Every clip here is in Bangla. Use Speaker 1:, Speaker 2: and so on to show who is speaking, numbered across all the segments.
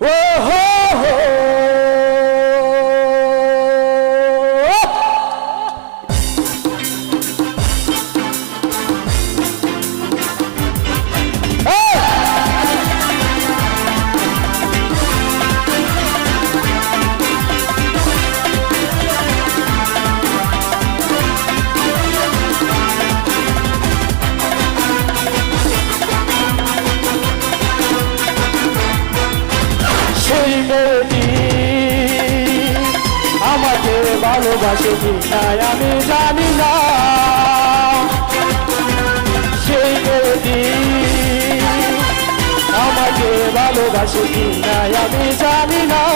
Speaker 1: ও আমাকে ভালোবাসে কি আমি জানি না। সেই মেয়েটি আমাকে ভালোবাসে কি আমি জানি না।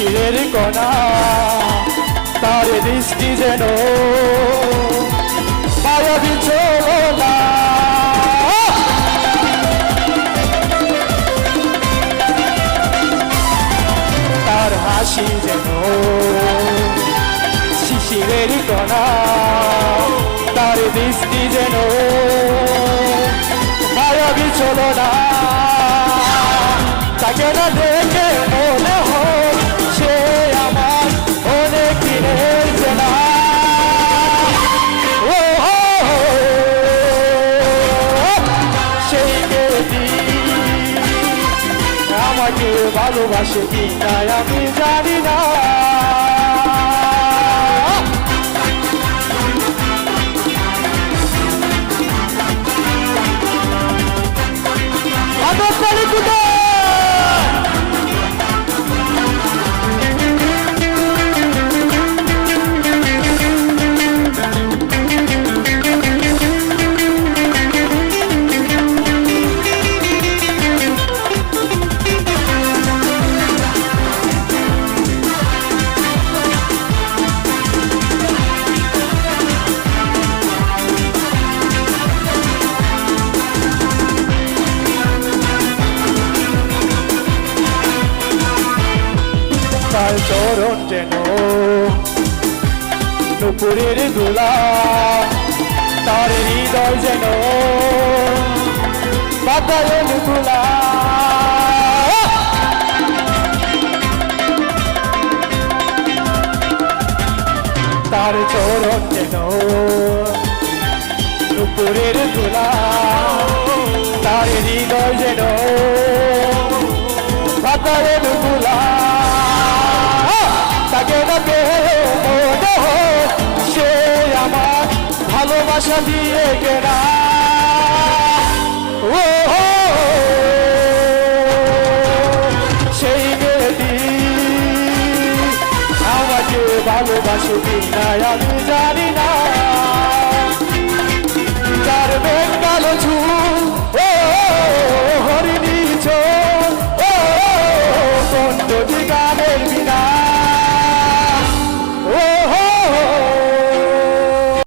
Speaker 1: শিশিরের কণা, তার দৃষ্টি যেন তার হাসি যেন শিশিরের কণা, তার দৃষ্টি যেন মায়াবী চলো না। তাকে না দেখে আমাকে ভালোবাসে কিনা আমি জানি না। আদর করে তার চরণ যেন নুপুরের গোলা তার হৃদয় যেন বাতায়ন গোলা তার চরণ যেন নুপুরের গোলা তার হৃদয় যেন বাতায়ন গোলা ভালোবাসা দিয়ে কেনা ও সেই মেয়েটি আমাকে ভালোবাসে কি না আমি